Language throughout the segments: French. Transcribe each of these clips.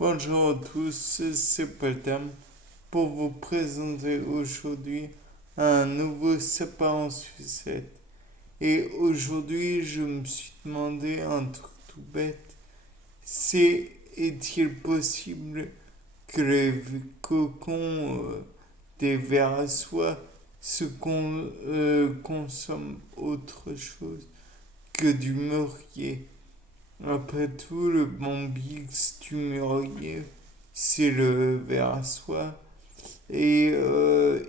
Bonjour à tous, c'est Patam pour vous présenter aujourd'hui un nouveau sapin en sucette. Et aujourd'hui, je me suis demandé un truc tout bête. Est-il possible que les cocons des vers à soie consomment autre chose que du mûrier? Après tout, le bombix du mûrier, c'est le ver à soie. Et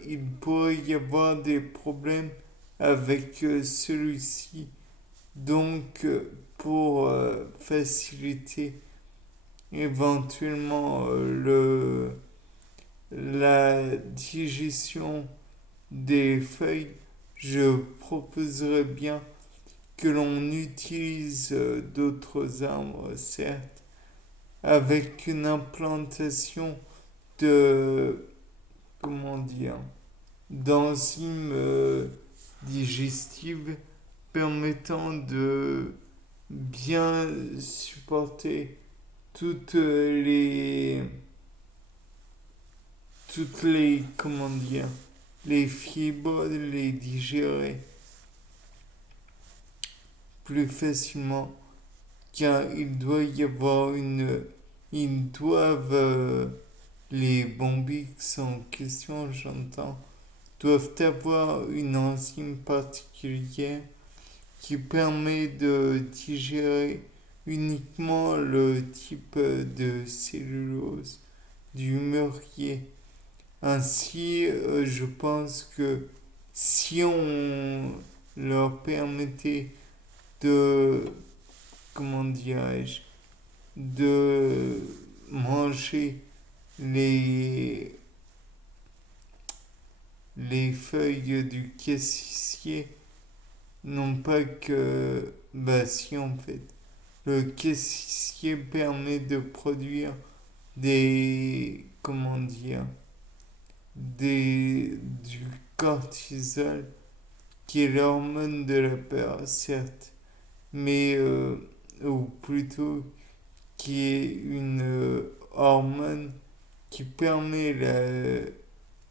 il pourrait y avoir des problèmes avec celui-ci. Donc, pour faciliter éventuellement la digestion des feuilles, je proposerais bien que l'on utilise d'autres arbres, certes, avec une implantation de, comment dire, d'enzymes digestives permettant de bien supporter toutes les, comment dire, les fibres, les digérer plus facilement, car il doit y avoir ils doivent, les bombiques en question, j'entends, doivent avoir une enzyme particulière qui permet de digérer uniquement le type de cellulose du mûrier. Ainsi, je pense que si on leur permettait de, comment dirais-je, de manger les, les feuilles du cassissier, non pas que, bah si en fait, le cassissier permet de produire des, comment dire, du cortisol, qui est l'hormone de la peur, certes, mais, ou plutôt qui est une hormone qui permet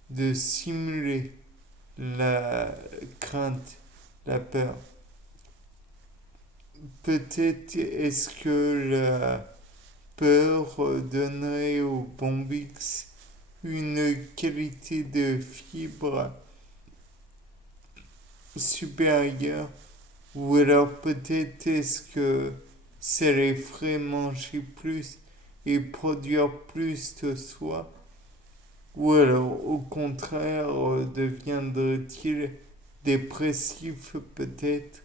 de simuler la crainte, la peur. Peut-être est-ce que la peur donnerait au bombix une qualité de fibre supérieure, ou alors peut-être est-ce que ça les ferait manger plus et produire plus de soie, ou alors au contraire deviendrait-il dépressif peut-être,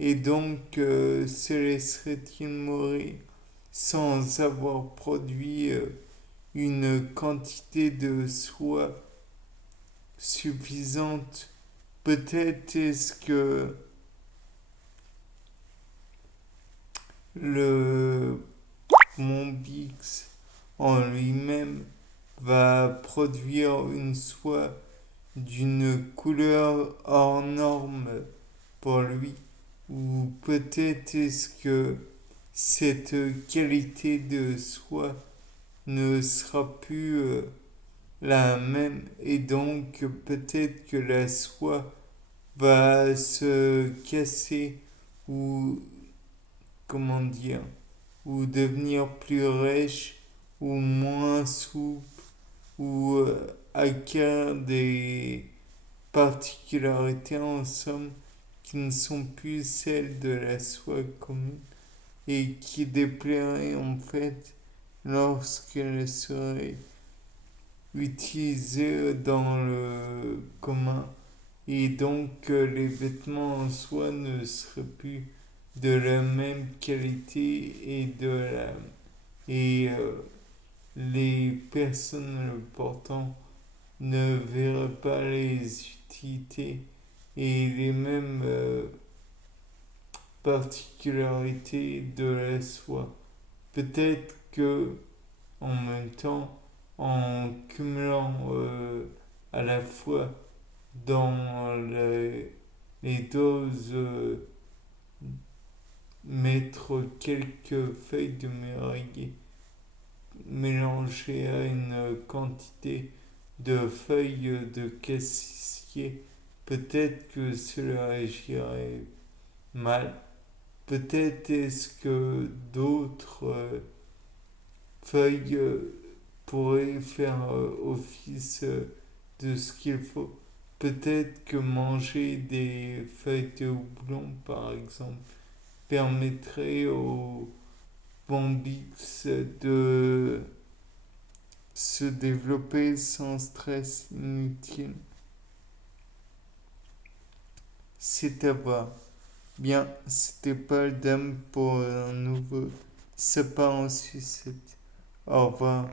et donc se laisserait-il mourir sans avoir produit une quantité de soie suffisante. Peut-être est-ce que le Mombix en lui-même va produire une soie d'une couleur hors norme pour lui, ou peut-être est-ce que cette qualité de soie ne sera plus la même, et donc peut-être que la soie va se casser, ou comment dire, ou devenir plus rêche ou moins souple, ou acquérir des particularités en somme qui ne sont plus celles de la soie commune, et qui déplairaient en fait lorsqu'elle serait utilisée dans le commun, et donc les vêtements en soie ne seraient plus de la même qualité, et les personnes le portant ne verraient pas les utilités et les mêmes particularités de la soie. Peut-être que en même temps, en cumulant à la fois dans les doses, mettre quelques feuilles de mûrier, mélangé à une quantité de feuilles de cassis, peut-être que cela agirait mal. Peut-être est-ce que d'autres feuilles pourraient faire office de ce qu'il faut. Peut-être que manger des feuilles de houblon, par exemple, permettrait au bombix de se développer sans stress inutile. C'est à voir. Bien, c'était pas le dame pour un nouveau. C'est pas en sucette. Au revoir.